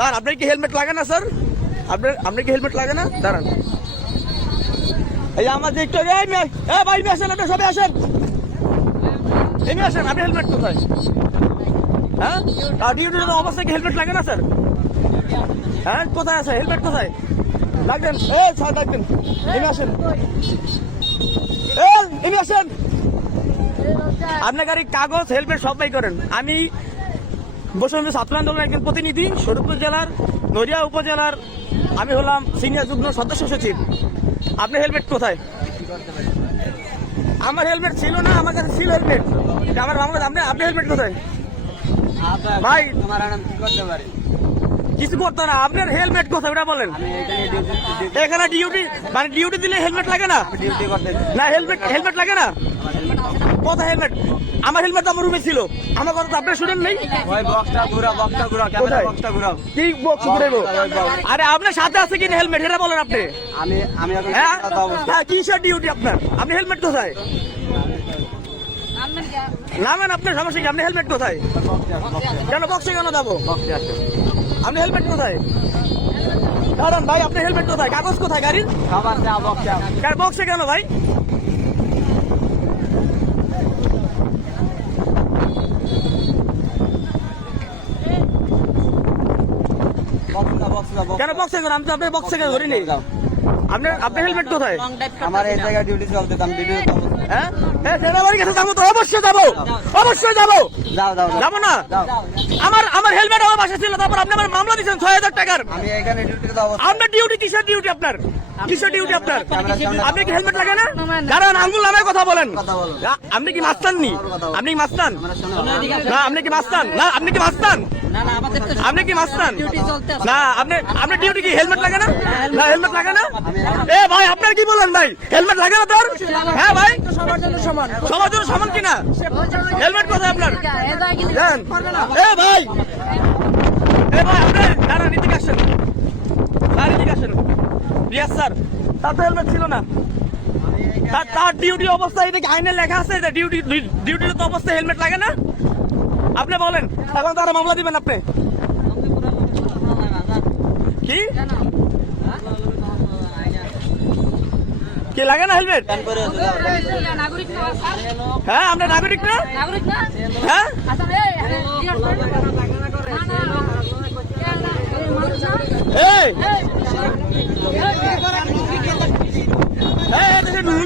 Sir, আপনার কি helmet লাগে না, স্যার? আপনার আপনার কি হেলমেট লাগে না? দাঁড়ান। এই আমার একটু এই ভাই আসেন, আপনি সবাই আসেন। এই মেয়ে আসেন, আপনি হেলমেট কোথায়? হ্যাঁ? ডিউটির অবস্থায় কি হেলমেট লাগে না, স্যার? হ্যাঁ কোথায় আছে? হেলমেট কোথায়? লাগবেন? এ স্যার, লাগবেন। এমনি আসেন। এমনি আসেন। আপনার গাড়ির কাগজ, হেলমেট সবাই করেন। আমি বসুন্ধরা ছাত্র আন্দোলনের একজন প্রতিনিধি শরীরপুর জেলার নদিয়া উপজেলার আমি হলাম সিনিয়র যুগ্ম সদস্য সচিব। আপনার হেলমেট কোথায়? আমার হেলমেট ছিল না আমার কাছে ছিল হেলমেট আমার মামলা আপনি আপনি হেলমেট কোথায়? ভাই তোমার কি করতে পারি? কিছু করতো না আপনার হেলমেট কোথায়? ওটা বলেন। এখানে ডিউটি এখানে ডিউটি মানে ডিউটি দিলে হেলমেট লাগে না? ডিউটি করতে না হেলমেট হেলমেট লাগে না? কোথায় হেলমেট। আমার হেলমেট আমার রুমে ছিল। আমার কথা তো আপনার শুনেন নেই? ওই বক্সটা ঘুরা বক্সটা ঘুরা ক্যামেরা বক্সটা ঘুরাও। কি বক্স ঘুরাইবো আরে আপনার সাথে আছে কিনা হেলমেট? এটা বলেন আপনি। আমি আমি এখন হ্যাঁ? কথা হ্যাঁ কিসের ডিউটি আপনার? আপনি হেলমেট কোথায়? নামেন আপনার সমস্যা কি? আপনি হেলমেট কোথায়? কেন বক্সে কেন যাব? আপনি হেলমেট কোথায়? দাঁড়ান ভাই আপনি হেলমেট কোথায়? কাগজ কোথায় গাড়ির? বক্সে কেন ভাই? কেন বক্সে আমি তো আপনার বক্সে ধরিনি। আপনার আপনার হেলমেট কোথায়? আমার এই জায়গায় ডিউটি চলতে আমি ডিউটি হ্যাঁ? হ্যাঁ সেনাবাড়ির কাছে যাব তো অবশ্যই যাব। অবশ্যই যাব। যাও যাও যাও। যাব না? আমার আমার হেলমেট আমার বাসা ছিল তারপর আপনি আমার মামলা দিচ্ছেন ছয় হাজার টাকার। আমি এখানে ডিউটিতে আপনার ডিউটি কিসের ডিউটি আপনার? কিসের ডিউটি আপনার? আপনি কি হেলমেট লাগে না? কারণ আঙ্গুল নামে কথা বলেন। আপনি কি মাস্তান নি? আপনি কি মাস্তান? না আপনি কি মাস্তান? না আপনি কি মাস্তান? আপনি কি মাস্তান না আপনি আপনার ডিউটি কি হেলমেট লাগে না? না হেলমেট লাগে না? এ ভাই আপনার কি বলেন ভাই? হেলমেট লাগে না তোর? হ্যাঁ ভাই। সবার জন্য সমান। সবার জন্য সমান কিনা? হেলমেট কোথায় আপনার? এ ভাই এ ভাই। আপনি দাঁড়ান এদিকে আসেন। স্যার এদিকে আসেন। রিয়াজ স্যার তার তো হেলমেট ছিল না। তার তার ডিউটি অবস্থা এদিকে আইনে লেখা আছে ডিউটি ডিউটির তো অবস্থায় হেলমেট লাগে না? আপনি বলেন এখন তারা মামলা দিবেন আপনি কি কি লাগে না হেলমেট হ্যাঁ আপনার নাগরিক না হ্যাঁ আচ্ছা এই জিজ্ঞাসা করো। না, না, না। এই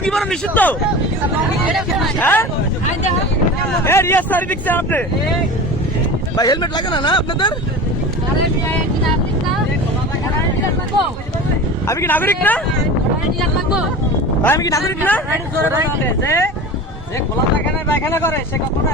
এই এদেশে রুগী বড় নিষিদ্ধ হ্যাঁ। এ রিয়াজ স্যার দেখছে আপনি ভাই হেলমেট লাগে না না আপনাদের? আমি কি নাগরিক না? ভাই আমি কি নাগরিক না যে খোলা পায়খানা পায়খানা করে সে কখনো